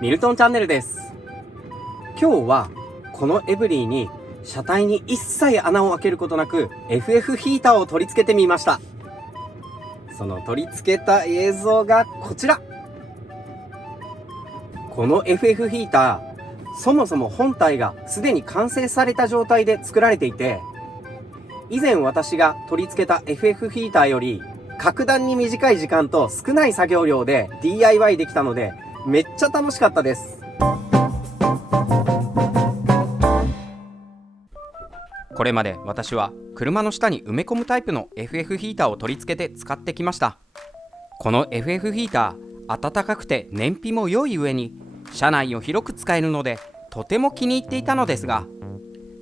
ミルトンチャンネルです。今日はこのエブリィに車体に一切穴を開けることなく FF ヒーターを取り付けてみました。その取り付けた映像がこちら。この FF ヒーター、そもそも本体がすでに完成された状態で作られていて、以前私が取り付けた FF ヒーターより格段に短い時間と少ない作業量で DIY できたので、めっちゃ楽しかったです。これまで私は車の下に埋め込むタイプの FF ヒーターを取り付けて使ってきました。この FF ヒーター、暖かくて燃費も良い上に車内を広く使えるのでとても気に入っていたのですが、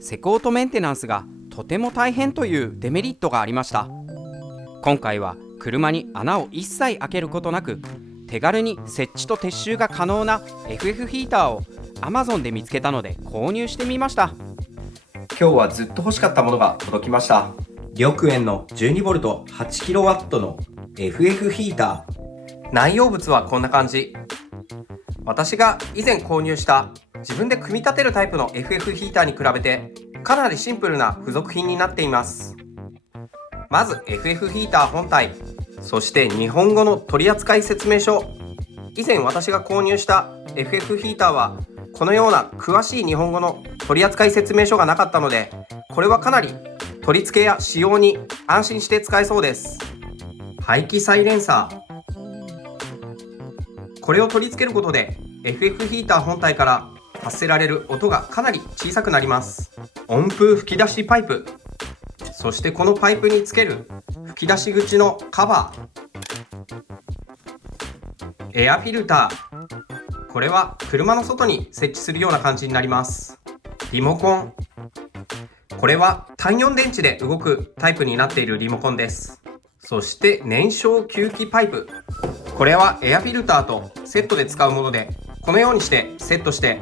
施工とメンテナンスがとても大変というデメリットがありました。今回は車に穴を一切開けることなく、手軽に設置と撤収が可能な FF ヒーターを Amazon で見つけたので購入してみました。今日はずっと欲しかったものが届きました。緑園の 12V8kW の FF ヒーター。内容物はこんな感じ。私が以前購入した自分で組み立てるタイプの FF ヒーターに比べてかなりシンプルな付属品になっています。まず FF ヒーター本体、そして日本語の取扱説明書。以前私が購入した FF ヒーターはこのような詳しい日本語の取扱説明書がなかったので、これはかなり取り付けや使用に安心して使えそうです。排気サイレンサー。これを取り付けることで FF ヒーター本体から発せられる音がかなり小さくなります。温風吹き出しパイプ、そしてこのパイプにつける吹き出し口のカバー、エアフィルター。これは車の外に設置するような感じになります。リモコン。これは単4電池で動くタイプになっているリモコンです。そして燃焼吸気パイプ。これはエアフィルターとセットで使うもので、このようにしてセットして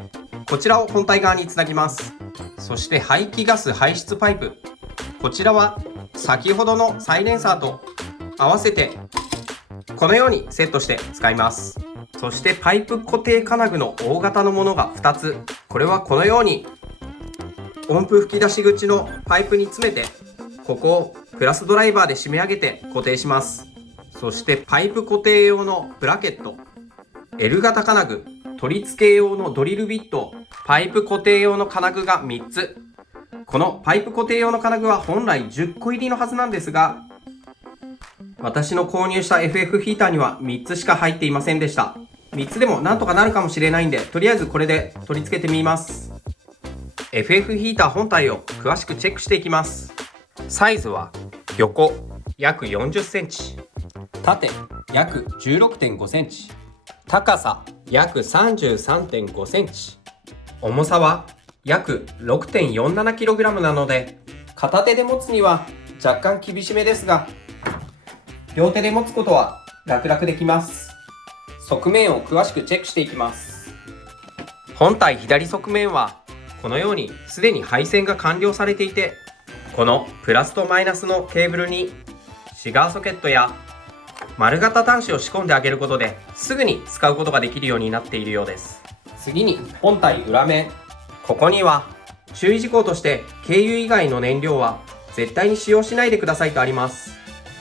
こちらを本体側につなぎます。そして排気ガス排出パイプ。こちらは先ほどのサイレンサーと合わせてこのようにセットして使います。そしてパイプ固定金具の大型のものが2つ。これはこのように温風吹き出し口のパイプに詰めて、ここをプラスドライバーで締め上げて固定します。そしてパイプ固定用のブラケット、L 型金具、取り付け用のドリルビット、パイプ固定用の金具が3つ。このパイプ固定用の金具は本来10個入りのはずなんですが、私の購入した FF ヒーターには3つしか入っていませんでした。3つでもなんとかなるかもしれないんで、とりあえずこれで取り付けてみます。FF ヒーター本体を詳しくチェックしていきます。サイズは横約40センチ、縦約 16.5 センチ、高さ約 33.5 センチ、重さは約 6.47kg なので、片手で持つには若干厳しめですが、両手で持つことは楽々できます。側面を詳しくチェックしていきます。本体左側面はこのようにすでに配線が完了されていて、このプラスとマイナスのケーブルにシガーソケットや丸型端子を仕込んであげることですぐに使うことができるようになっているようです。次に本体裏面。ここには注意事項として軽油以外の燃料は絶対に使用しないでくださいとあります。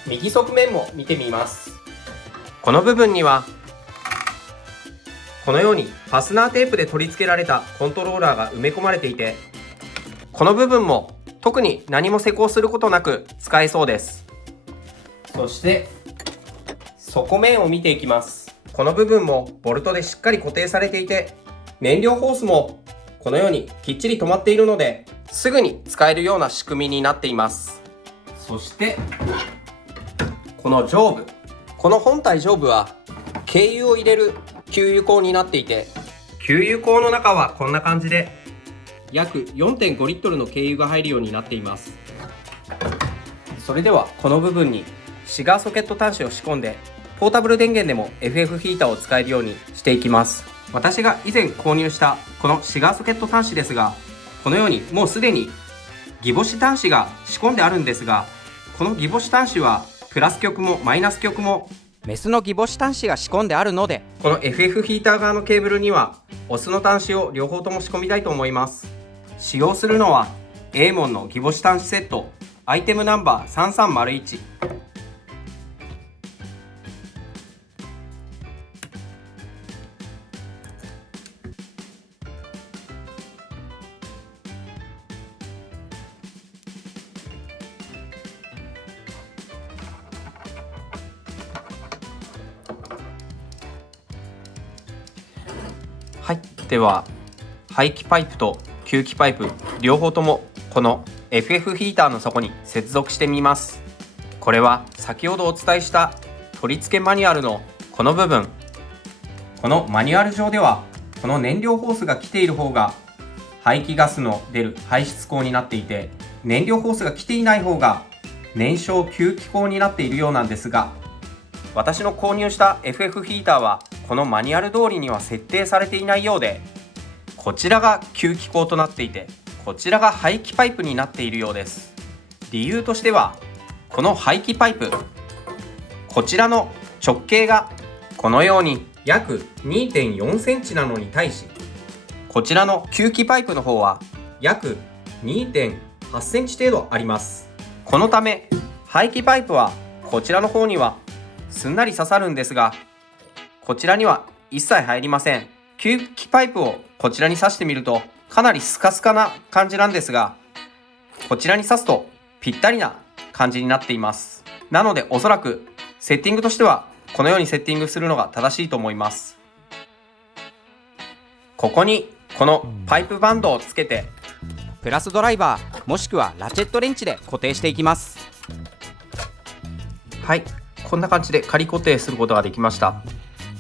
右側面も見てみます。この部分にはこのようにファスナーテープで取り付けられたコントローラーが埋め込まれていて、この部分も特に何も施工することなく使えそうです。そして底面を見ていきます。この部分もボルトでしっかり固定されていて、燃料ホースもこのようにきっちり止まっているので、すぐに使えるような仕組みになっています。そしてこの上部、この本体上部は軽油を入れる給油口になっていて、給油口の中はこんな感じで約 4.5 リットルの軽油が入るようになっています。それではこの部分にシガーソケット端子を仕込んで、ポータブル電源でも FF ヒーターを使えるようにしていきます。私が以前購入したこのシガーソケット端子ですが、このようにもうすでにギボシ端子が仕込んであるんですが、このギボシ端子はプラス極もマイナス極もメスのギボシ端子が仕込んであるので、この FF ヒーター側のケーブルにはオスの端子を両方とも仕込みたいと思います。使用するのはエーモンのギボシ端子セットアイテムナンバー3301。はい、では排気パイプと吸気パイプ両方ともこの FF ヒーターの底に接続してみます。これは先ほどお伝えした取り付けマニュアルのこの部分。このマニュアル上ではこの燃料ホースが来ている方が排気ガスの出る排出口になっていて、燃料ホースが来ていない方が燃焼吸気口になっているようなんですが、私の購入した FF ヒーターはこのマニュアル通りには設定されていないようで、こちらが吸気口となっていて、こちらが排気パイプになっているようです。理由としては、この排気パイプ、こちらの直径がこのように約 2.4 センチなのに対し、こちらの吸気パイプの方は約 2.8 センチ程度あります。このため排気パイプはこちらの方にはすんなり刺さるんですが、こちらには一切入りません。吸気パイプをこちらに刺してみるとかなりスカスカな感じなんですが、こちらに刺すとぴったりな感じになっています。なのでおそらくセッティングとしてはこのようにセッティングするのが正しいと思います。ここにこのパイプバンドをつけてプラスドライバーもしくはラチェットレンチで固定していきます。はい、こんな感じで仮固定することができました。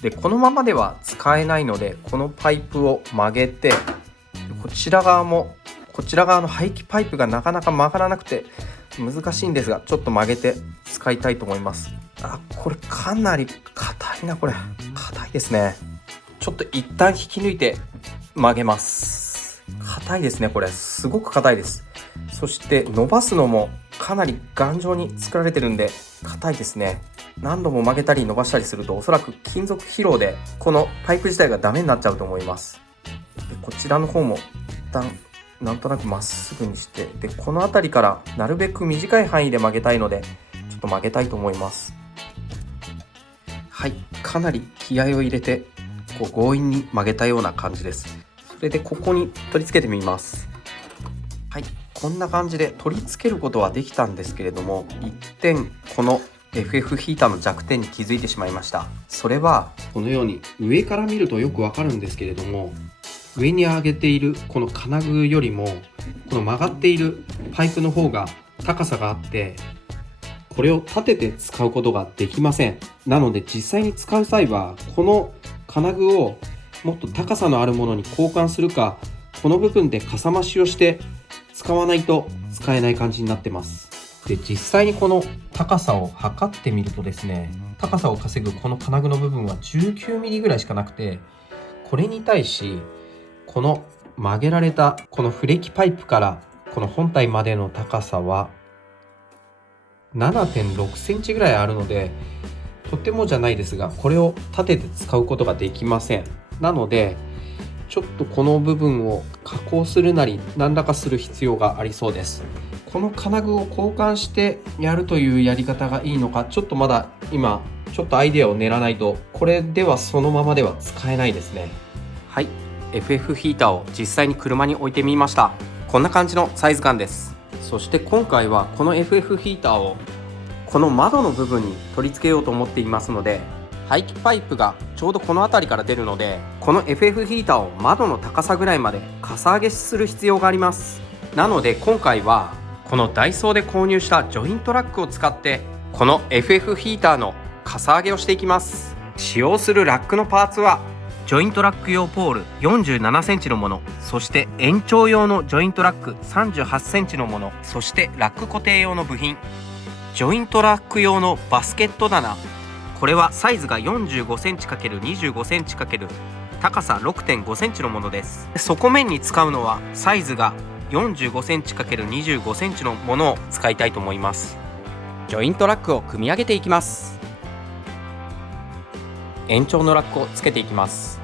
でこのままでは使えないので、このパイプを曲げて、こちら側の排気パイプがなかなか曲がらなくて難しいんですが、ちょっと曲げて使いたいと思います。これかなり硬いな。これ硬いですね。ちょっと一旦引き抜いて曲げます。硬いですね。これすごく硬いです。そして伸ばすのもかなり頑丈に作られてるんで硬いですね。何度も曲げたり伸ばしたりするとおそらく金属疲労でこのパイプ自体がダメになっちゃうと思います。でこちらの方も一旦なんとなくまっすぐにして、でこの辺りからなるべく短い範囲で曲げたいのでちょっと曲げたいと思います。はい、かなり気合を入れて強引に曲げたような感じです。それでここに取り付けてみます。はい、こんな感じで取り付けることはできたんですけれども、一点このFF ヒーターの弱点に気づいてしまいました。それはこのように上から見るとよくわかるんですけれども、上に上げているこの金具よりもこの曲がっているパイプの方が高さがあって、これを立てて使うことができません。なので実際に使う際はこの金具をもっと高さのあるものに交換するか、この部分でかさ増しをして使わないと使えない感じになってます。で実際にこの高さを測ってみるとですね、高さを稼ぐこの金具の部分は 19mm ぐらいしかなくて、これに対しこの曲げられたこのフレキパイプからこの本体までの高さは 7.6 センチぐらいあるので、とてもじゃないですがこれを立てて使うことができません。なのでちょっとこの部分を加工するなり何らかする必要がありそうです。この金具を交換してやるというやり方がいいのか、ちょっとまだ今ちょっとアイデアを練らないと、これではそのままでは使えないですね。はい、FF ヒーターを実際に車に置いてみました。こんな感じのサイズ感です。そして今回はこの FF ヒーターをこの窓の部分に取り付けようと思っていますので、排気パイプがちょうどこの辺りから出るので、この FF ヒーターを窓の高さぐらいまでかさ上げする必要があります。なので今回はこのダイソーで購入したジョイントラックを使ってこの FF ヒーターのかさ上げをしていきます。使用するラックのパーツはジョイントラック用ポール47センチのもの、そして延長用のジョイントラック38センチのもの、そしてラック固定用の部品、ジョイントラック用のバスケット棚、これはサイズが45センチ ×25 センチ×高さ 6.5 センチのものです。底面に使うのはサイズが45センチ ×25 センチのものを使いたいと思います。ジョイントラックを組み上げていきます。延長のラックをつけていきます。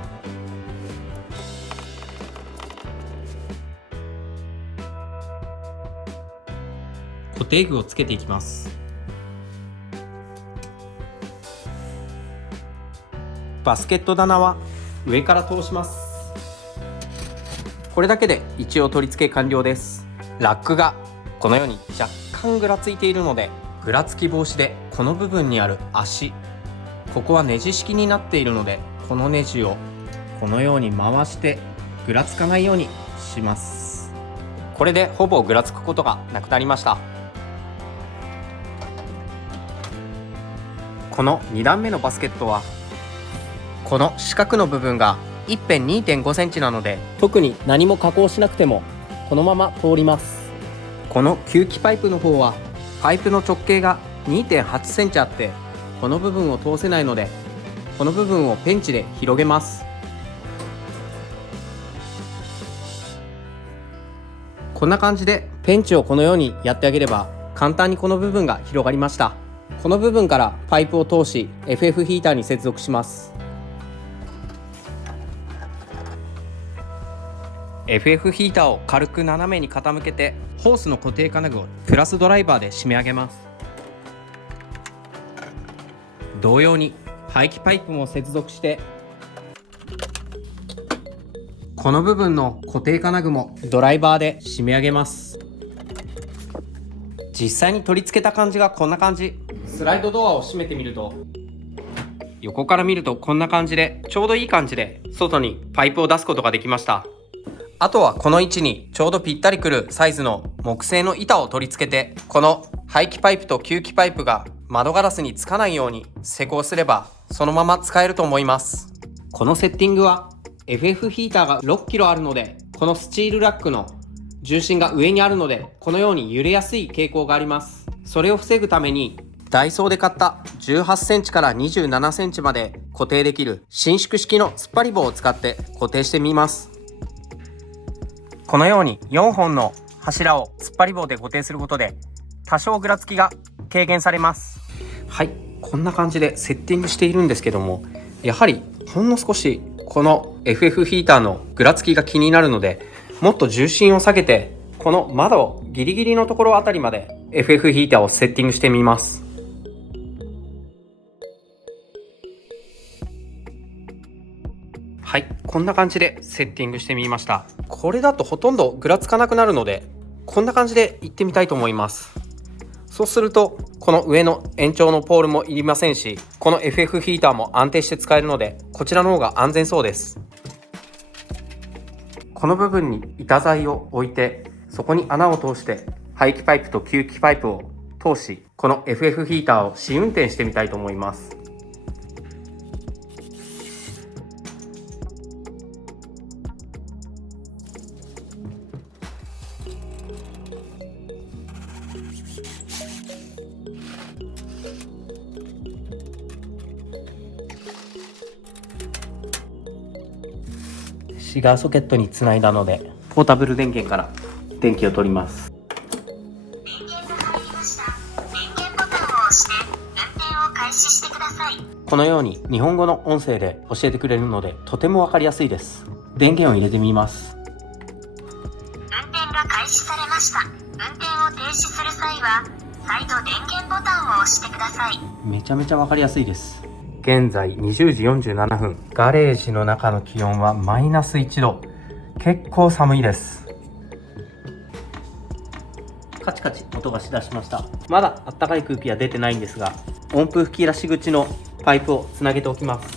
固定具をつけていきます。バスケット棚は上から通します。これだけで一応取り付け完了です。ラックがこのように若干ぐらついているので、ぐらつき防止でこの部分にある足、ここはネジ式になっているので、このネジをこのように回してぐらつかないようにします。これでほぼぐらつくことがなくなりました。この2段目のバスケットはこの四角の部分が一辺 2.5 センチなので、特に何も加工しなくてもこのまま通ります。この吸気パイプの方はパイプの直径が 2.8 センチあって、この部分を通せないので、この部分をペンチで広げます。こんな感じでペンチをこのようにやってあげれば簡単にこの部分が広がりました。この部分からパイプを通し FF ヒーターに接続します。FF ヒーターを軽く斜めに傾けて、ホースの固定金具をプラスドライバーで締め上げます。同様に排気パイプも接続して、この部分の固定金具もドライバーで締め上げます。実際に取り付けた感じがこんな感じ。スライドドアを閉めてみると、横から見るとこんな感じで、ちょうどいい感じで外にパイプを出すことができました。あとはこの位置にちょうどぴったりくるサイズの木製の板を取り付けて、この排気パイプと吸気パイプが窓ガラスにつかないように施工すれば、そのまま使えると思います。このセッティングは FF ヒーターが 6kg あるので、このスチールラックの重心が上にあるので、このように揺れやすい傾向があります。それを防ぐためにダイソーで買った18センチから27センチまで固定できる伸縮式の突っ張り棒を使って固定してみます。このように4本の柱を突っ張り棒で固定することで、多少ぐらつきが軽減されます。はい、こんな感じでセッティングしているんですけども、やはりほんの少しこの FF ヒーターのぐらつきが気になるので、もっと重心を下げて、この窓ギリギリのところあたりまで FF ヒーターをセッティングしてみます。はい、こんな感じでセッティングしてみました。これだとほとんどぐらつかなくなるので、こんな感じでいってみたいと思います。そうするとこの上の延長のポールもいりませんし、この FF ヒーターも安定して使えるので、こちらの方が安全そうです。この部分に板材を置いて、そこに穴を通して排気パイプと吸気パイプを通し、この FF ヒーターを試運転してみたいと思います。シガーソケットにつないだので、ポータブル電源から電気を取ります。電源が入りました。電源ボタンを押して運転を開始してください。このように日本語の音声で教えてくれるので、とてもわかりやすいです。電源を入れてみます。運転が開始されました。運転を停止する際は再度電源ボタンを押してください。めちゃめちゃわかりやすいです。現在20時47分。ガレージの中の気温はマイナス1度。結構寒いです。カチカチ音がしだしました。まだあったかい空気は出てないんですが、温風吹き出し口のパイプをつなげておきます。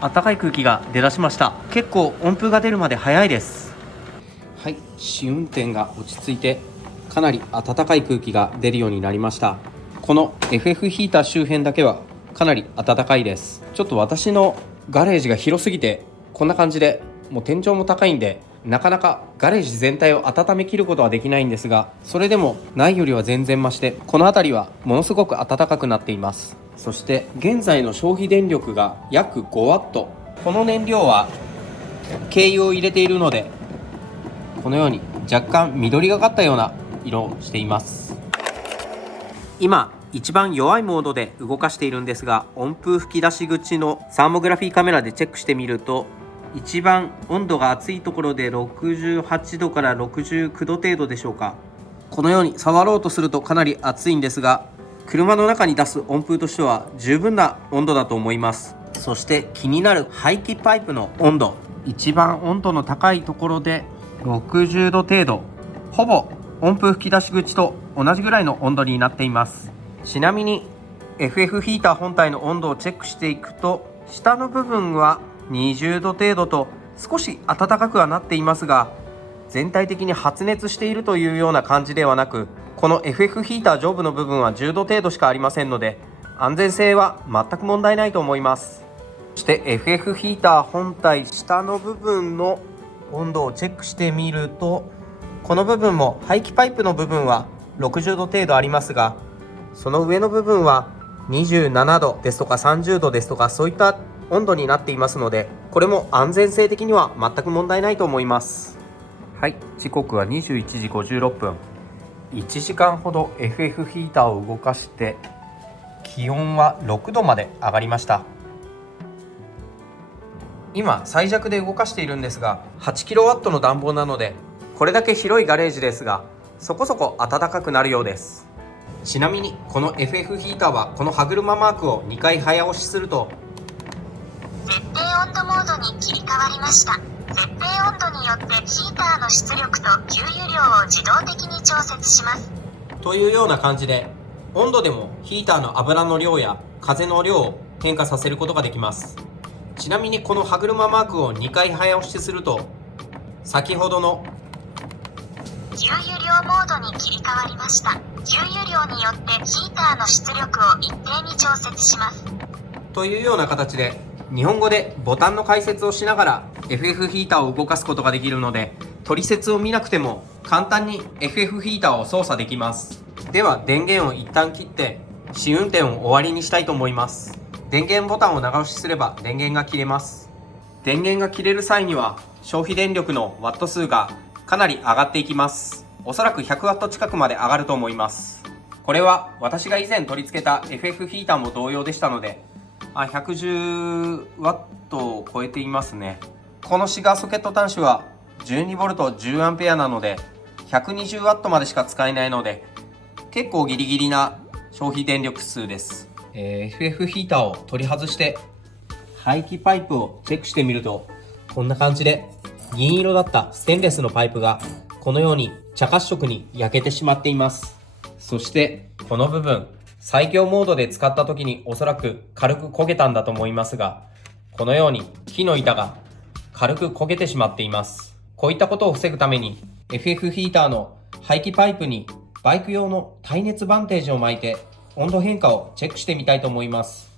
あったかい空気が出だしました。結構温風が出るまで早いです。はい、試運転が落ち着いて、かなり暖かい空気が出るようになりました。この FF ヒーター周辺だけはかなり暖かいです。ちょっと私のガレージが広すぎて、こんな感じでもう天井も高いんで、なかなかガレージ全体を温めきることはできないんですが、それでもないよりは全然増して、この辺りはものすごく暖かくなっています。そして現在の消費電力が約 5W。 この燃料は軽油を入れているので、このように若干緑がかったような色をしています。今一番弱いモードで動かしているんですが、温風吹き出し口のサーモグラフィーカメラでチェックしてみると、一番温度が熱いところで68度から69度程度でしょうか。このように触ろうとするとかなり熱いんですが、車の中に出す温風としては十分な温度だと思います。そして気になる排気パイプの温度、一番温度の高いところで60度程度、ほぼ温風吹き出し口と同じぐらいの温度になっています。ちなみに FF ヒーター本体の温度をチェックしていくと、下の部分は20度程度と少し暖かくはなっていますが、全体的に発熱しているというような感じではなく、この FF ヒーター上部の部分は10度程度しかありませんので、安全性は全く問題ないと思います。そして FF ヒーター本体下の部分の温度をチェックしてみると、この部分も排気パイプの部分は60度程度ありますが、その上の部分は27度ですとか30度ですとか、そういった温度になっていますので、これも安全性的には全く問題ないと思います。はい、時刻は21時56分。1時間ほど FF ヒーターを動かして、気温は6度まで上がりました。今最弱で動かしているんですが、8kW の暖房なので、これだけ広いガレージですが、そこそこ暖かくなるようです。ちなみにこの FF ヒーターはこの歯車マークを2回早押しすると、設定温度モードに切り替わりました。設定温度によってヒーターの出力と給油量を自動的に調節します。というような感じで、温度でもヒーターの油の量や風の量を変化させることができます。ちなみにこの歯車マークを2回早押しすると、先ほどの給油量モードに切り替わりました。給油量によってヒーターの出力を一定に調節します。というような形で、日本語でボタンの解説をしながら FF ヒーターを動かすことができるので、取説を見なくても簡単に FF ヒーターを操作できます。では電源を一旦切って試運転を終わりにしたいと思います。電源ボタンを長押しすれば電源が切れます。電源が切れる際には消費電力のワット数がかなり上がっていきます。おそらく 100W 近くまで上がると思います。これは私が以前取り付けた FF ヒーターも同様でしたので、110W を超えていますね。このシガーソケット端子は 12V10A なので 120W までしか使えないので、結構ギリギリな消費電力数です。FF ヒーターを取り外して排気パイプをチェックしてみると、こんな感じで銀色だったステンレスのパイプがこのように茶褐色に焼けてしまっています。そしてこの部分、最強モードで使った時におそらく軽く焦げたんだと思いますが、このように木の板が軽く焦げてしまっています。こういったことを防ぐために FF ヒーターの排気パイプにバイク用の耐熱バンテージを巻いて温度変化をチェックしてみたいと思います。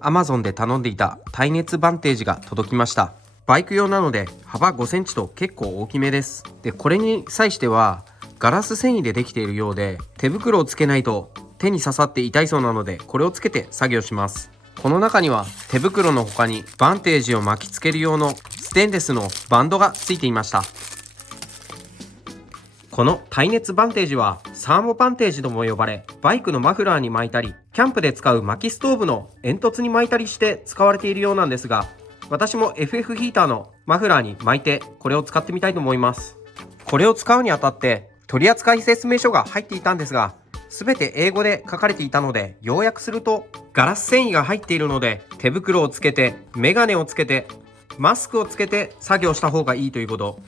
Amazon で頼んでいた耐熱バンテージが届きました。バイク用なので幅5センチと結構大きめです。で、これに際してはガラス繊維でできているようで、手袋をつけないと手に刺さって痛いそうなので、これをつけて作業します。この中には手袋の他にバンテージを巻きつける用のステンレスのバンドがついていました。この耐熱バンテージはサーモバンテージとも呼ばれ、バイクのマフラーに巻いたり、キャンプで使う薪ストーブの煙突に巻いたりして使われているようなんですが、私も FF ヒーターのマフラーに巻いてこれを使ってみたいと思います。これを使うにあたって取扱説明書が入っていたんですが、全て英語で書かれていたので、要約すると、ガラス繊維が入っているので手袋をつけて、メガネをつけて、マスクをつけて作業した方がいいということ。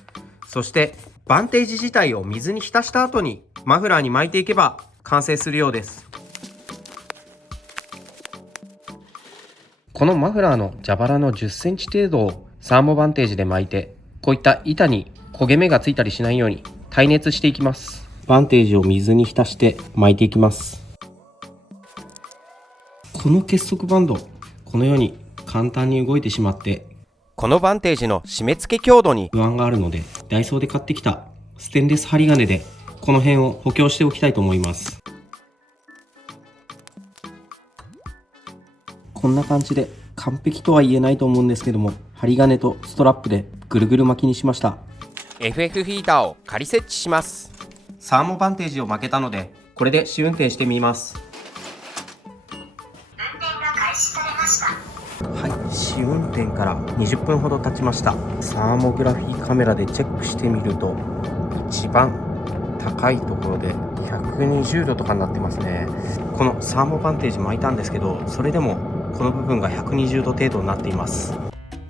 そしてバンテージ自体を水に浸した後にマフラーに巻いていけば完成するようです。このマフラーの蛇腹の10センチ程度をサーモバンテージで巻いて、こういった板に焦げ目がついたりしないように耐熱していきます。バンテージを水に浸して巻いていきます。この結束バンド、このように簡単に動いてしまって、このバンテージの締め付け強度に不安があるので、ダイソーで買ってきたステンレス針金でこの辺を補強しておきたいと思います。こんな感じで完璧とは言えないと思うんですけども、針金とストラップでぐるぐる巻きにしました。 FF ヒーターを仮設置します。サーモバンテージを巻けたので、これで試運転してみます。試運転から20分ほど経ちました。サーモグラフィーカメラでチェックしてみると、一番高いところで120度とかになってますね。このサーモバンテージ巻いたんですけど、それでもこの部分が120度程度になっています。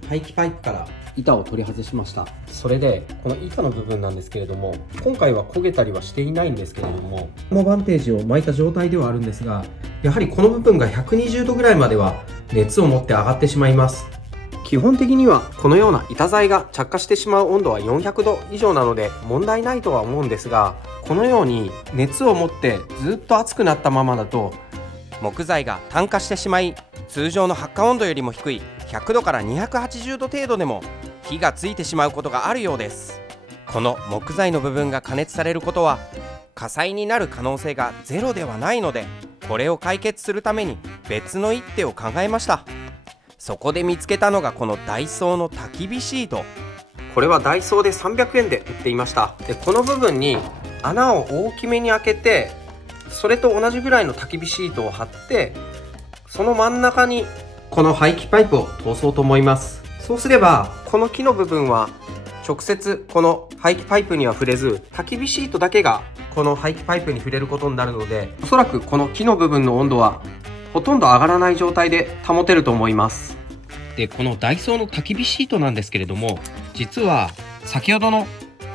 排気パイプから板を取り外しました。それでこの板の部分なんですけれども、今回は焦げたりはしていないんですけれども、このバンテージを巻いた状態ではあるんですが、やはりこの部分が120度ぐらいまでは熱を持って上がってしまいます。基本的にはこのような板材が着火してしまう温度は400度以上なので問題ないとは思うんですが、このように熱を持ってずっと熱くなったままだと木材が炭化してしまい、通常の発火温度よりも低い100度から280度程度でも火がついてしまうことがあるようです。この木材の部分が加熱されることは火災になる可能性がゼロではないので、これを解決するために別の一手を考えました。そこで見つけたのがこのダイソーの焚き火シート。これはダイソーで300円で売っていました。でこの部分に穴を大きめに開けて、それと同じぐらいの焚き火シートを貼って、その真ん中にこの排気パイプを通そうと思います。そうすればこの木の部分は直接この排気パイプには触れず、焚き火シートだけがこの排気パイプに触れることになるので、おそらくこの木の部分の温度はほとんど上がらない状態で保てると思います。でこのダイソーの焚き火シートなんですけれども、実は先ほどの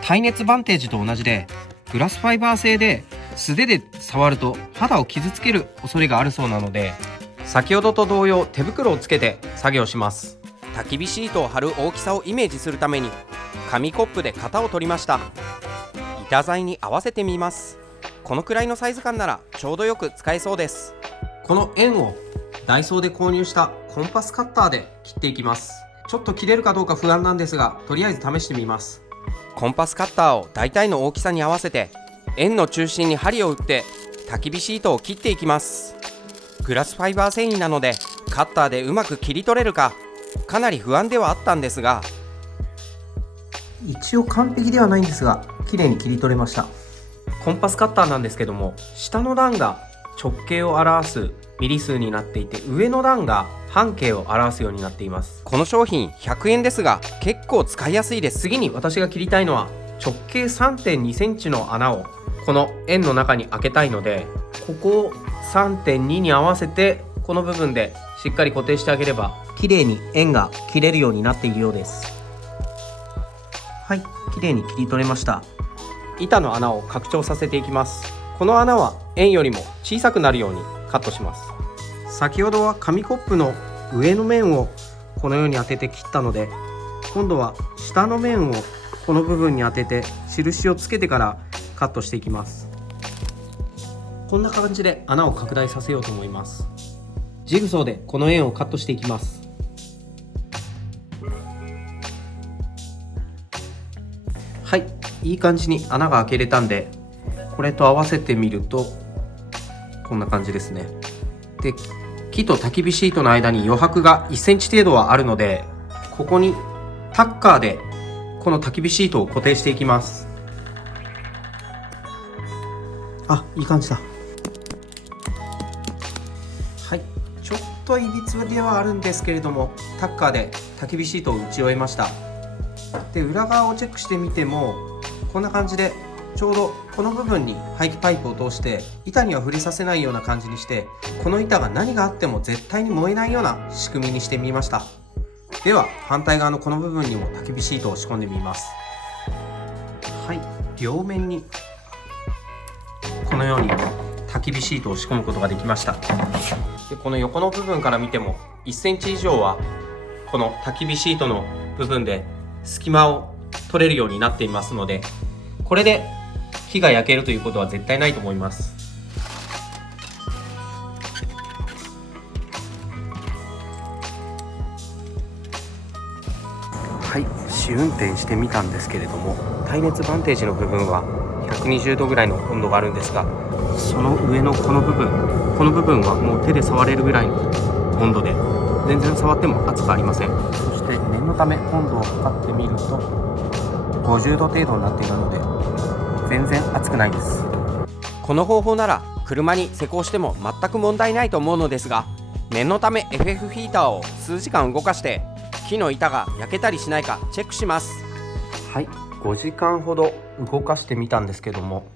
耐熱バンテージと同じでグラスファイバー製で、素手で触ると肌を傷つける恐れがあるそうなので、先ほどと同様手袋をつけて作業します。焚き火シートを貼る大きさをイメージするために紙コップで型を取りました。板材に合わせてみます。このくらいのサイズ感ならちょうどよく使えそうです。この円をダイソーで購入したコンパスカッターで切っていきます。ちょっと切れるかどうか不安なんですが、とりあえず試してみます。コンパスカッターを大体の大きさに合わせて、円の中心に針を打って焚き火シートを切っていきます。グラスファイバー繊維なのでカッターでうまく切り取れるかかなり不安ではあったんですが、一応完璧ではないんですが綺麗に切り取れました。コンパスカッターなんですけども、下の段が直径を表すミリ数になっていて、上の段が半径を表すようになっています。この商品100円ですが結構使いやすいです。次に私が切りたいのは直径 3.2 センチの穴をこの円の中に開けたいので、ここを 3.2 に合わせてこの部分でしっかり固定してあげれば綺麗に円が切れるようになっているようです。はい、綺麗に切り取れました。板の穴を拡張させていきます。この穴は円よりも小さくなるようにカットします。先ほどは紙コップの上の面をこのように当てて切ったので、今度は下の面をこの部分に当てて印をつけてからカットしていきます。こんな感じで穴を拡大させようと思います。ジグソーでこの円をカットしていきます。はい、いい感じに穴が開けれたんで、これと合わせてみるとこんな感じですね。で、木と焚き火シートの間に余白が1センチ程度はあるので、ここにタッカーでこの焚き火シートを固定していきます。あ、いい感じだ。はい、ちょっといびつではあるんですけれども、タッカーで焚き火シートを打ち終えました。で、裏側をチェックしてみてもこんな感じで、ちょうどこの部分に排気パイプを通して板には触れさせないような感じにして、この板が何があっても絶対に燃えないような仕組みにしてみました。では反対側のこの部分にも焚き火シートを仕込んでみます。はい、両面にこのように焚き火シートを仕込むことができました。で、この横の部分から見ても1センチ以上はこの焚き火シートの部分で隙間を取れるようになっていますので、これで火が焼けるということは絶対ないと思います。はい、試運転してみたんですけれども、耐熱バンテージの部分は120度ぐらいの温度があるんですが、その上のこの部分はもう手で触れるぐらいの温度で、全然触っても熱くありません。そして念のため温度を測ってみると50度程度になっているので全然熱くないです。この方法なら車に施工しても全く問題ないと思うのですが、念のため FF ヒーターを数時間動かして木の板が焼けたりしないかチェックします。はい、5時間ほど動かしてみたんですけども、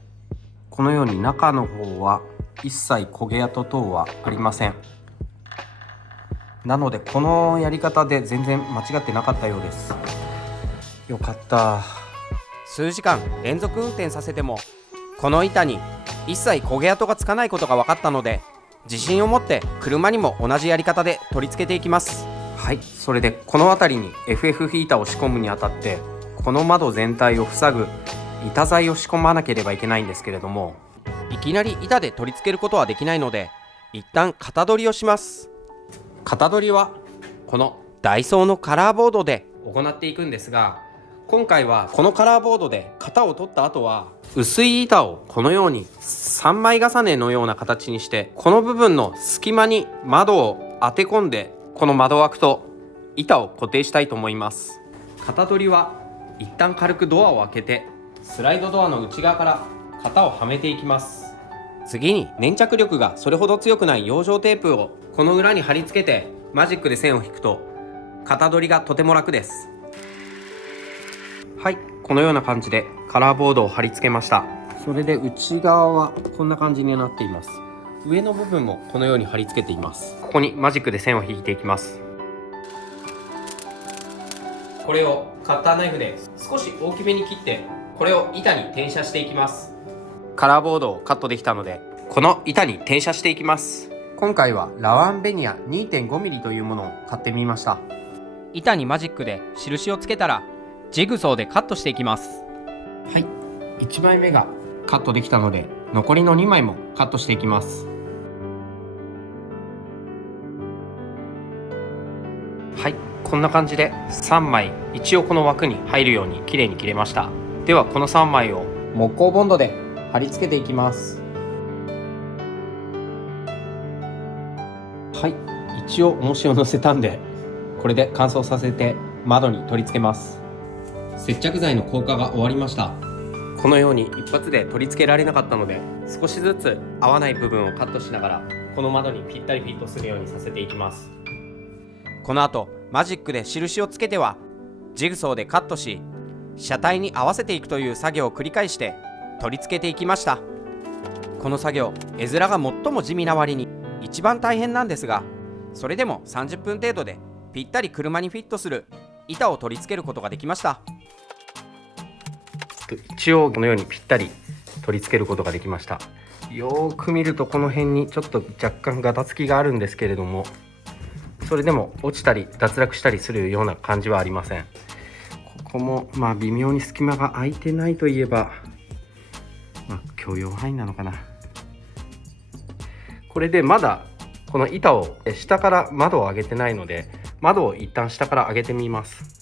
このように中の方は一切焦げ跡等はありません。なのでこのやり方で全然間違ってなかったようです。よかった。数時間連続運転させてもこの板に一切焦げ跡がつかないことが分かったので、自信を持って車にも同じやり方で取り付けていきます。はい、それでこの辺りに FF ヒーターを仕込むにあたって、この窓全体を塞ぐ板材を仕込まなければいけないんですけれども、いきなり板で取り付けることはできないので、一旦型取りをします。型取りはこのダイソーのカラーボードで行っていくんですが、今回はこのカラーボードで型を取った後は薄い板をこのように3枚重ねのような形にして、この部分の隙間に窓を当て込んで、この窓枠と板を固定したいと思います。型取りは一旦軽くドアを開けて、スライドドアの内側から型をはめていきます。次に粘着力がそれほど強くない養生テープをこの裏に貼り付けてマジックで線を引くと型取りがとても楽です。はい、このような感じでカラーボードを貼り付けました。それで内側はこんな感じになっています。上の部分もこのように貼り付けています。ここにマジックで線を引いていきます。これをカッターナイフで少し大きめに切って、これを板に転写していきます。カラーボードをカットできたので、この板に転写していきます。今回はラワンベニヤ 2.5mm というものを買ってみました。板にマジックで印をつけたらジグソーでカットしていきます。はい、1枚目がカットできたので、残りの2枚もカットしていきます。はい、こんな感じで3枚一応この枠に入るようにきれいに切れました。ではこの3枚を木工ボンドで貼り付けていきます。はい、一応重しを乗せたんで、これで乾燥させて窓に取り付けます。接着剤の硬化が終わりました。このように一発で取り付けられなかったので、少しずつ合わない部分をカットしながらこの窓にぴったりフィットするようにさせていきます。この後マジックで印をつけてはジグソーでカットし、車体に合わせていくという作業を繰り返して取り付けていきました。この作業、絵面が最も地味な割に一番大変なんですが、それでも30分程度でぴったり車にフィットする板を取り付けることができました。一応このようにぴったり取り付けることができました。よーく見るとこの辺にちょっと若干ガタつきがあるんですけれども、それでも落ちたり脱落したりするような感じはありません。ここも微妙に隙間が空いてないといえば許容範囲なのかな。これでまだこの板を下から窓を上げてないので、窓を一旦下から上げてみます。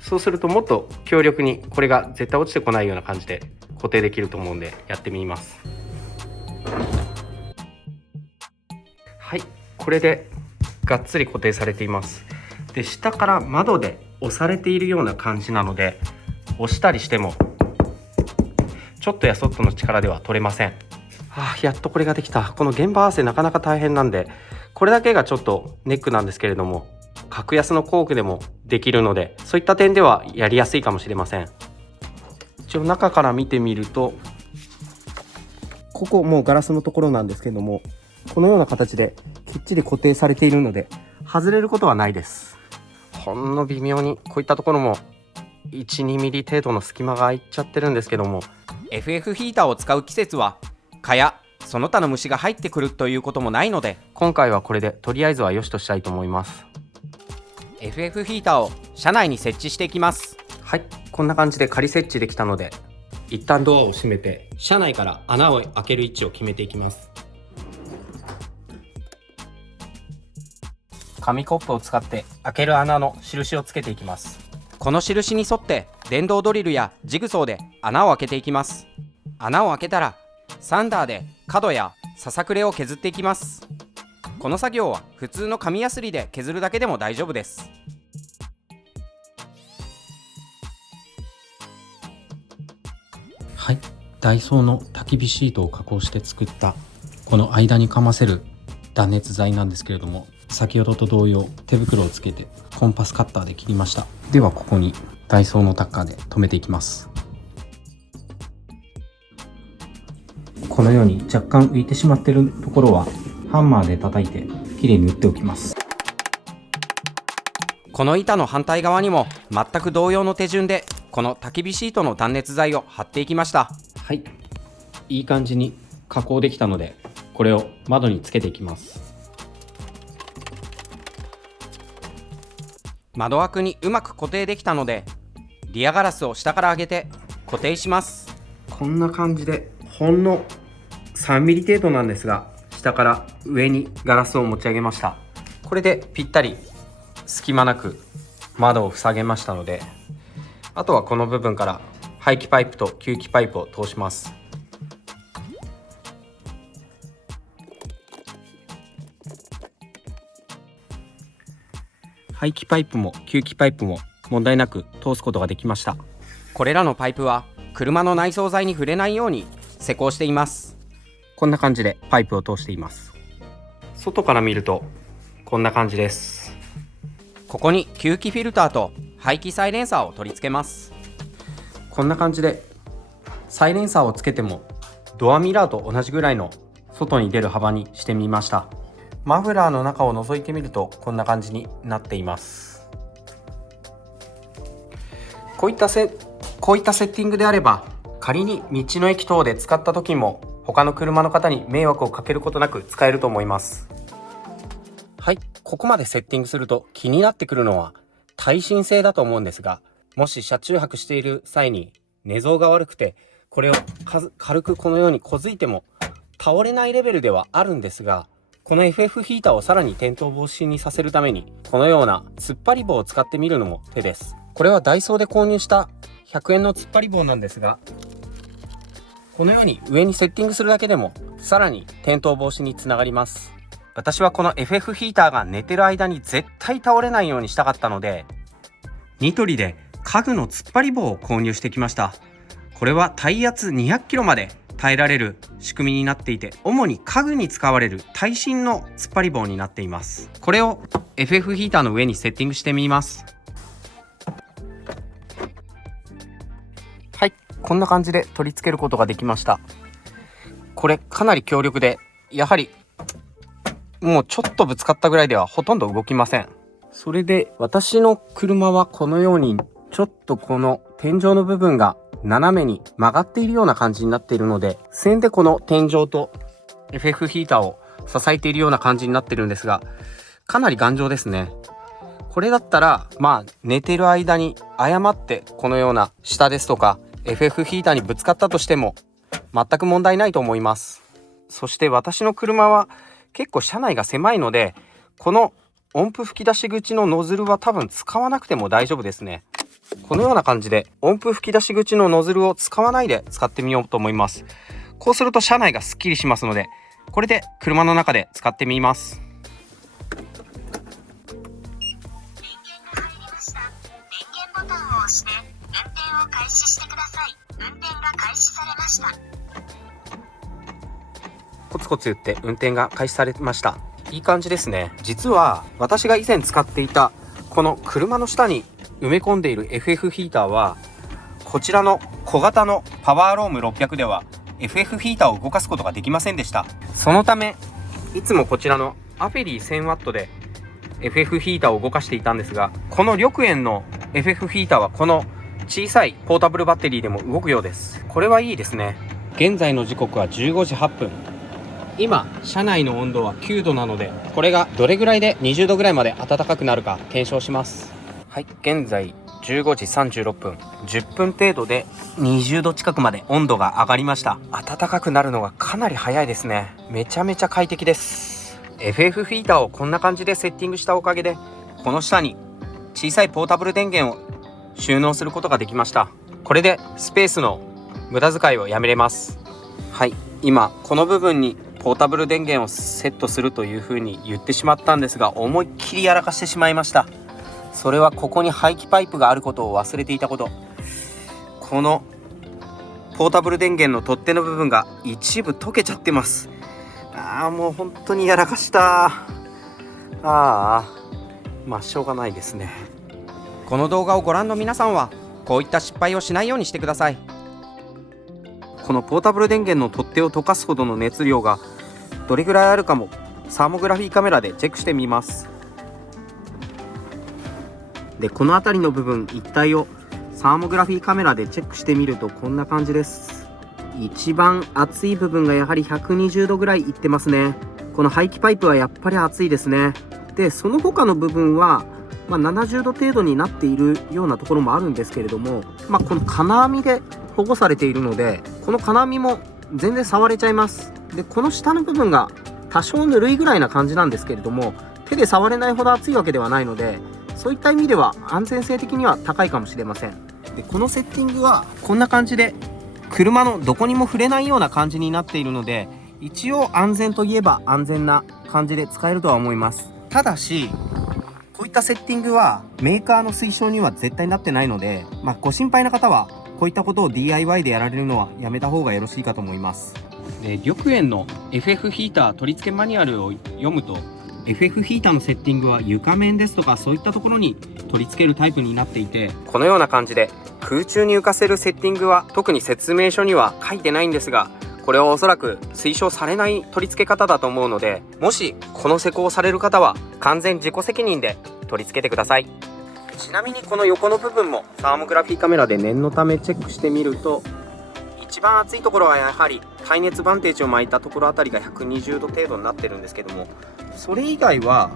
そうするともっと強力にこれが絶対落ちてこないような感じで固定できると思うんでやってみます。はい、これでがっつり固定されています。で、下から窓で押されているような感じなので、押したりしてもちょっとやそっとの力では取れません。やっとこれができた。この現場合わせなかなか大変なんで、これだけがちょっとネックなんですけれども、格安の工具でもできるので、そういった点ではやりやすいかもしれません。一応中から見てみると、ここもうガラスのところなんですけども、このような形できっちり固定されているので外れることはないです。ほんの微妙にこういったところも 1,2 ミリ程度の隙間が空いちゃってるんですけども、 FF ヒーターを使う季節は蚊やその他の虫が入ってくるということもないので、今回はこれでとりあえずは良しとしたいと思います。 FF ヒーターを車内に設置していきます。はい、こんな感じで仮設置できたので、一旦ドアを閉めて車内から穴を開ける位置を決めていきます。紙コップを使って開ける穴の印をつけていきます。この印に沿って電動ドリルやジグソーで穴を開けていきます。穴を開けたらサンダーで角やささくれを削っていきます。この作業は普通の紙やすりで削るだけでも大丈夫です。はい、ダイソーの焚き火シートを加工して作ったこの間にかませる断熱材なんですけれども、先ほどと同様手袋をつけてコンパスカッターで切りました。ではここにダイソーのタッカーで留めていきます。このように若干浮いてしまっているところはハンマーで叩いてきれいに打っておきます。この板の反対側にも全く同様の手順でこの焚き火シートの断熱材を貼っていきました。はい、いい感じに加工できたので、これを窓につけていきます。窓枠にうまく固定できたのでリアガラスを下から上げて固定します。こんな感じでほんの3ミリ程度なんですが、下から上にガラスを持ち上げました。これでぴったり隙間なく窓を塞げましたので、あとはこの部分から排気パイプと吸気パイプを通します。排気パイプも吸気パイプも問題なく通すことができました。これらのパイプは車の内装材に触れないように施工しています。こんな感じでパイプを通しています。外から見るとこんな感じです。ここに吸気フィルターと排気サイレンサーを取り付けます。こんな感じでサイレンサーをつけてもドアミラーと同じぐらいの外に出る幅にしてみました。マフラーの中を覗いてみるとこんな感じになっています。こういったセッティングであれば、仮に道の駅等で使った時も他の車の方に迷惑をかけることなく使えると思います。はい、ここまでセッティングすると気になってくるのは耐震性だと思うんですが、もし車中泊している際に寝相が悪くてこれを軽くこのようにこづいても倒れないレベルではあるんですが、この FF ヒーターをさらに転倒防止にさせるためにこのような突っ張り棒を使ってみるのも手です。これはダイソーで購入した100円の突っ張り棒なんですが、このように上にセッティングするだけでもさらに転倒防止につながります。私はこの FF ヒーターが寝てる間に絶対倒れないようにしたかったので、ニトリで家具の突っ張り棒を購入してきました。これは耐圧200キロまで耐えられる仕組みになっていて、主に家具に使われる耐震の突っ張り棒になっています。これを FF ヒーターの上にセッティングしてみます。はい、こんな感じで取り付けることができました。これかなり強力で、やはりもうちょっとぶつかったぐらいではほとんど動きません。それで私の車はこのようにちょっとこの天井の部分が斜めに曲がっているような感じになっているので、線でこの天井と FF ヒーターを支えているような感じになってるんですが、かなり頑丈ですね。これだったら寝てる間に誤ってこのような下ですとか FF ヒーターにぶつかったとしても全く問題ないと思います。そして私の車は結構車内が狭いので、この音符吹き出し口のノズルは多分使わなくても大丈夫ですね。このような感じで音符吹き出し口のノズルを使わないで使ってみようと思います。こうすると車内がすっきりしますので、これで車の中で使ってみます。電源が入りました。電源ボタンを押して運転を開始してください。運転が開始されました。コツコツ言って運転が開始されました。いい感じですね。実は私が以前使っていたこの車の下に埋め込んでいる FF ヒーターは、こちらの小型のパワーローム600では FF ヒーターを動かすことができませんでした。そのためいつもこちらのアフェリー 1000W で FF ヒーターを動かしていたんですが、この緑園の FF ヒーターはこの小さいポータブルバッテリーでも動くようです。これはいいですね。現在の時刻は15時8分。今車内の温度は9度なので、これがどれぐらいで20度ぐらいまで暖かくなるか検証します。はい、現在15時36分、10分程度で20度近くまで温度が上がりました。暖かくなるのがかなり早いですね。めちゃめちゃ快適です。 FF ヒーターをこんな感じでセッティングしたおかげで、この下に小さいポータブル電源を収納することができました。これでスペースの無駄遣いをやめれます。はい、今この部分にポータブル電源をセットするというふうに言ってしまったんですが、思いっきりやらかしてしまいました。それはここに排気パイプがあることを忘れていたこと。このポータブル電源の取っ手の部分が一部溶けちゃってます。もう本当にやらかした。まあしょうがないですね。この動画をご覧の皆さんはこういった失敗をしないようにしてください。このポータブル電源の取っ手を溶かすほどの熱量がどれぐらいあるかもサーモグラフィーカメラでチェックしてみます。でこの辺りの部分一帯をサーモグラフィーカメラでチェックしてみるとこんな感じです。一番熱い部分がやはり120度ぐらいいってますね。この排気パイプはやっぱり熱いですね。でその他の部分は、70度程度になっているようなところもあるんですけれども、この金網で保護されているのでこの金網も全然触れちゃいます。でこの下の部分が多少ぬるいぐらいな感じなんですけれども、手で触れないほど熱いわけではないので、そういった意味では安全性的には高いかもしれません。でこのセッティングはこんな感じで車のどこにも触れないような感じになっているので、一応安全といえば安全な感じで使えるとは思います。ただしこういったセッティングはメーカーの推奨には絶対なってないので、ご心配な方はこういったことを DIY でやられるのはやめた方がよろしいかと思います。で緑園の FF ヒーター取り付けマニュアルを読むと、 FF ヒーターのセッティングは床面ですとかそういったところに取り付けるタイプになっていて、このような感じで空中に浮かせるセッティングは特に説明書には書いてないんですが、これはおそらく推奨されない取り付け方だと思うので、もしこの施工をされる方は完全自己責任で取り付けてください。ちなみにこの横の部分もサーモグラフィーカメラで念のためチェックしてみると、一番熱いところはやはり耐熱バンテージを巻いたところあたりが120度程度になってるんですけども、それ以外は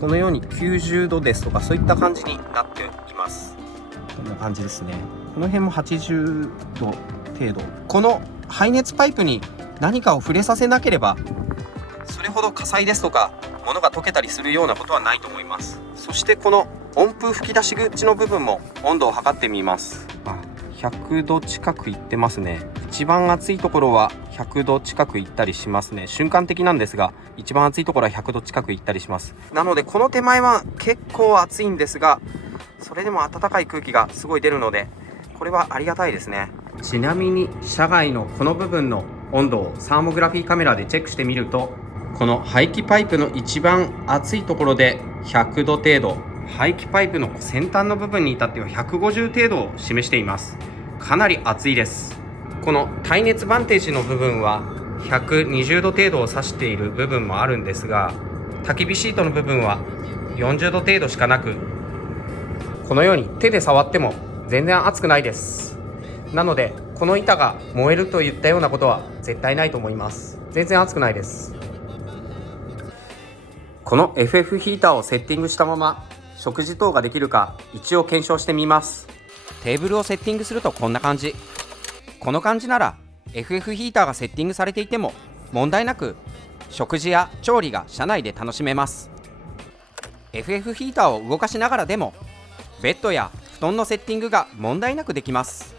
このように90度ですとかそういった感じになっています。こんな感じですね。この辺も80度程度。この排熱パイプに何かを触れさせなければそれほど火災ですとか物が溶けたりするようなことはないと思います。そしてこの温風吹き出し口の部分も温度を測ってみます。100度近くいってますね。一番熱いところは100度近くいったりしますね。瞬間的なんですが一番熱いところは100度近くいったりします。なのでこの手前は結構熱いんですが、それでも暖かい空気がすごい出るのでこれはありがたいですね。ちなみに車外のこの部分の温度をサーモグラフィーカメラでチェックしてみると、この排気パイプの一番熱いところで100度程度、排気パイプの先端の部分に至っては150程度を示しています。かなり熱いです。この耐熱バンテージの部分は120度程度を指している部分もあるんですが、焚き火シートの部分は40度程度しかなく、このように手で触っても全然熱くないです。なのでこの板が燃えるといったようなことは絶対ないと思います。全然熱くないです。この FF ヒーターをセッティングしたまま食事等ができるか一応検証してみます。テーブルをセッティングするとこんな感じ。この感じなら FF ヒーターがセッティングされていても問題なく食事や調理が車内で楽しめます。 FF ヒーターを動かしながらでもベッドや布団のセッティングが問題なくできます。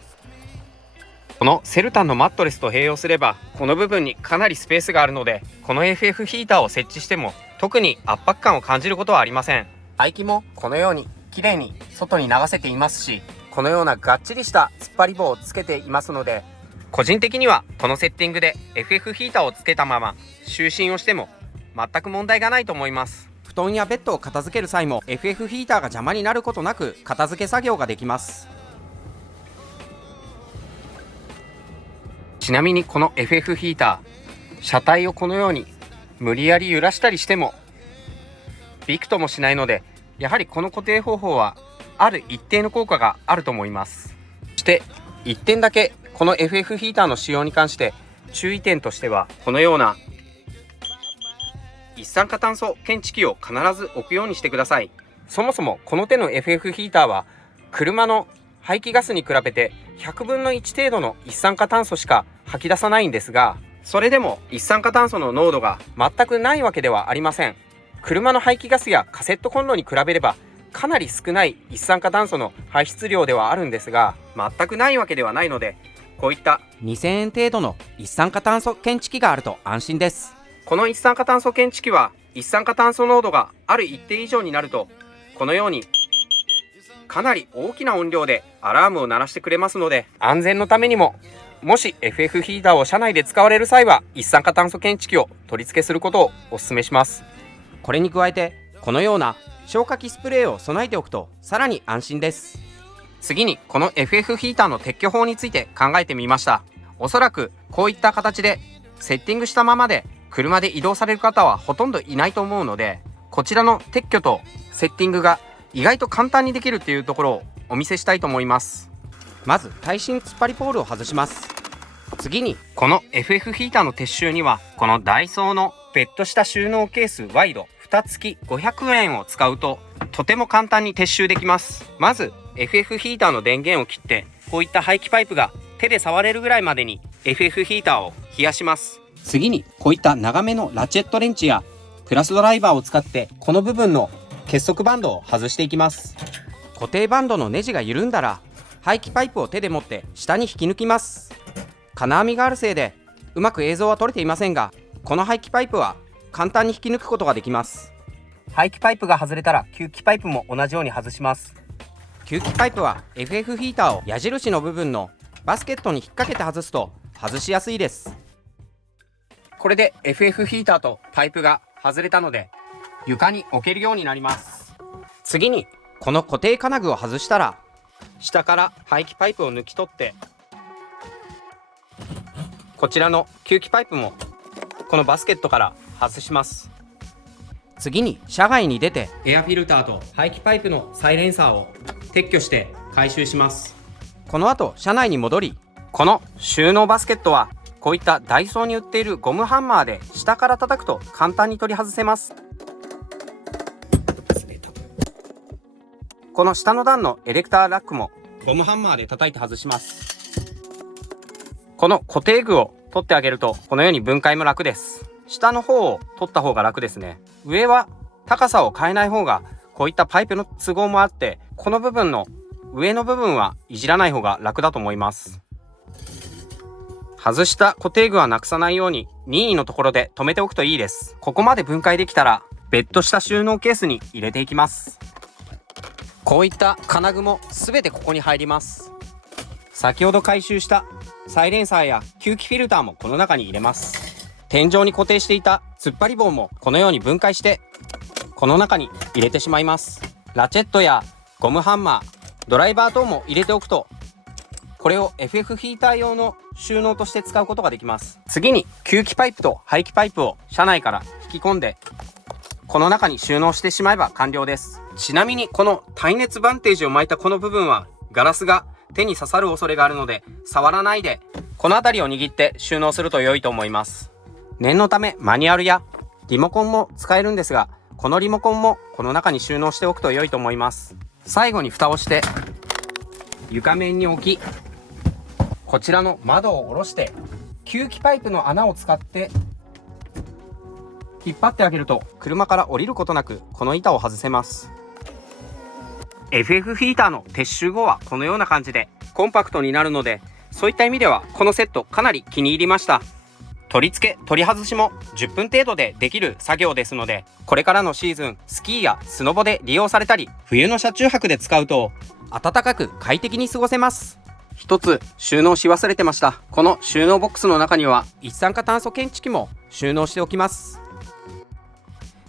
このセルタンのマットレスと併用すればこの部分にかなりスペースがあるので、この FF ヒーターを設置しても特に圧迫感を感じることはありません。排気もこのようにきれいに外に流せていますし、このようながっちりした突っ張り棒をつけていますので、個人的にはこのセッティングで FF ヒーターをつけたまま就寝をしても全く問題がないと思います。布団やベッドを片付ける際も FF ヒーターが邪魔になることなく片付け作業ができます。ちなみにこの FF ヒーター、車体をこのように無理やり揺らしたりしてもびくともしないので、やはりこの固定方法はある一定の効果があると思います。そして1点だけこの FF ヒーターの使用に関して注意点としては、このような一酸化炭素検知器を必ず置くようにしてください。そもそもこの手の FF ヒーターは車の排気ガスに比べて100分の1程度の一酸化炭素しか吐き出さないんですが、それでも一酸化炭素の濃度が全くないわけではありません。車の排気ガスやカセットコンロに比べればかなり少ない一酸化炭素の排出量ではあるんですが、全くないわけではないので、こういった2000円程度の一酸化炭素検知器があると安心です。この一酸化炭素検知器は一酸化炭素濃度がある一定以上になると、このようにかなり大きな音量でアラームを鳴らしてくれますので、安全のためにももし FF ヒーターを車内で使われる際は一酸化炭素検知器を取り付けすることをお勧めします。これに加えてこのような消火器スプレーを備えておくとさらに安心です。次にこの FF ヒーターの撤去法について考えてみました。おそらくこういった形でセッティングしたままで車で移動される方はほとんどいないと思うので、こちらの撤去とセッティングが意外と簡単にできるっていうところをお見せしたいと思います。まず耐震突っ張りポールを外します。次にこの FF ヒーターの撤収にはこのダイソーの別途した収納ケースワイド蓋付き500円を使うととても簡単に撤収できます。まず FF ヒーターの電源を切って、こういった排気パイプが手で触れるぐらいまでに FF ヒーターを冷やします。次にこういった長めのラチェットレンチやプラスドライバーを使ってこの部分の結束バンドを外していきます。固定バンドのネジが緩んだら排気パイプを手で持って下に引き抜きます。金網があるせいでうまく映像は撮れていませんが、この排気パイプは簡単に引き抜くことができます。排気パイプが外れたら吸気パイプも同じように外します。吸気パイプは FF ヒーターを矢印の部分のバスケットに引っ掛けて外すと外しやすいです。これで FF ヒーターとパイプが外れたので床に置けるようになります。次にこの固定金具を外したら下から排気パイプを抜き取って、こちらの吸気パイプもこのバスケットから外します。次に車外に出てエアフィルターと排気パイプのサイレンサーを撤去して回収します。この後車内に戻り、この収納バスケットはこういったダイソーに売っているゴムハンマーで下から叩くと簡単に取り外せます。この下の段のエレクターラックもゴムハンマーで叩いて外します。この固定具を取ってあげるとこのように分解も楽です。下の方を取った方が楽ですね。上は高さを変えない方がこういったパイプの都合もあって、この部分の上の部分はいじらない方が楽だと思います。外した固定具はなくさないように任意のところで留めておくといいです。ここまで分解できたら別途した収納ケースに入れていきます。こういった金具も全てここに入ります。先ほど回収したサイレンサーや吸気フィルターもこの中に入れます。天井に固定していた突っ張り棒もこのように分解してこの中に入れてしまいます。ラチェットやゴムハンマー、ドライバー等も入れておくと、これを FF ヒーター用の収納として使うことができます。次に吸気パイプと排気パイプを車内から引き込んでこの中に収納してしまえば完了です。ちなみにこの耐熱バンテージを巻いたこの部分はガラスが手に刺さる恐れがあるので触らないでこの辺りを握って収納すると良いと思います。念のためマニュアルやリモコンも使えるんですが、このリモコンもこの中に収納しておくと良いと思います。最後に蓋をして床面に置き、こちらの窓を下ろして吸気パイプの穴を使って引っ張ってあげると車から降りることなくこの板を外せます。 FF ヒーターの撤収後はこのような感じでコンパクトになるので、そういった意味ではこのセットかなり気に入りました。取り付け取り外しも10分程度でできる作業ですので、これからのシーズンスキーやスノボで利用されたり冬の車中泊で使うと暖かく快適に過ごせます。一つ収納し忘れてました。この収納ボックスの中には一酸化炭素検知器も収納しておきます。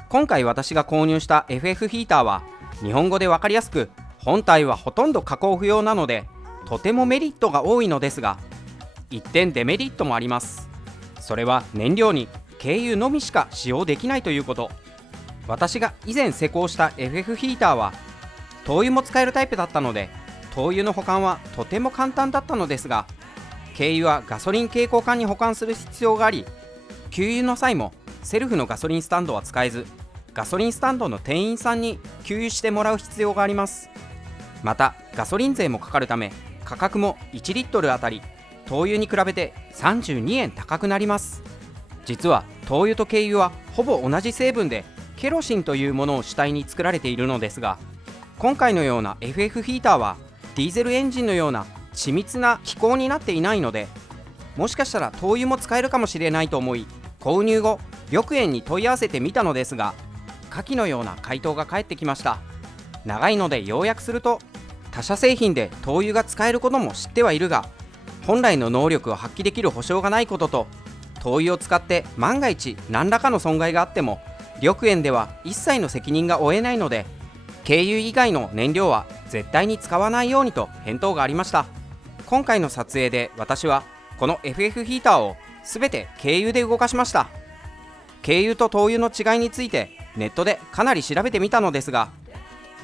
今回私が購入した FF ヒーターは日本語で分かりやすく、本体はほとんど加工不要なのでとてもメリットが多いのですが、一点デメリットもあります。それは燃料に軽油のみしか使用できないということ。私が以前施工した FF ヒーターは灯油も使えるタイプだったので灯油の保管はとても簡単だったのですが、軽油はガソリン携行缶に保管する必要があり、給油の際もセルフのガソリンスタンドは使えず、ガソリンスタンドの店員さんに給油してもらう必要があります。またガソリン税もかかるため価格も1リットルあたり灯油に比べて32円高くなります。実は灯油と軽油はほぼ同じ成分でケロシンというものを主体に作られているのですが、今回のような FF ヒーターはディーゼルエンジンのような緻密な機構になっていないので、もしかしたら灯油も使えるかもしれないと思い購入後緑園に問い合わせてみたのですが、下記のような回答が返ってきました。長いので要約すると、他社製品で灯油が使えることも知ってはいるが本来の能力を発揮できる保証がないことと、灯油を使って万が一何らかの損害があっても緑園では一切の責任が負えないので、軽油以外の燃料は絶対に使わないようにと返答がありました。今回の撮影で私はこの FF ヒーターを全て軽油で動かしました。軽油と灯油の違いについてネットでかなり調べてみたのですが、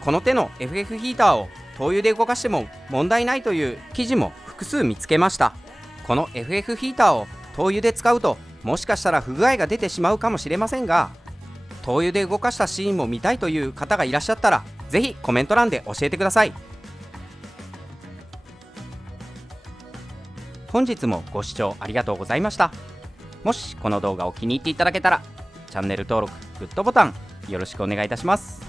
この手の FF ヒーターを灯油で動かしても問題ないという記事も複数見つけました。この FF ヒーターを灯油で使うともしかしたら不具合が出てしまうかもしれませんが、灯油で動かしたシーンも見たいという方がいらっしゃったらぜひコメント欄で教えてください。本日もご視聴ありがとうございました。もしこの動画を気に入っていただけたらチャンネル登録、グッドボタンよろしくお願いいたします。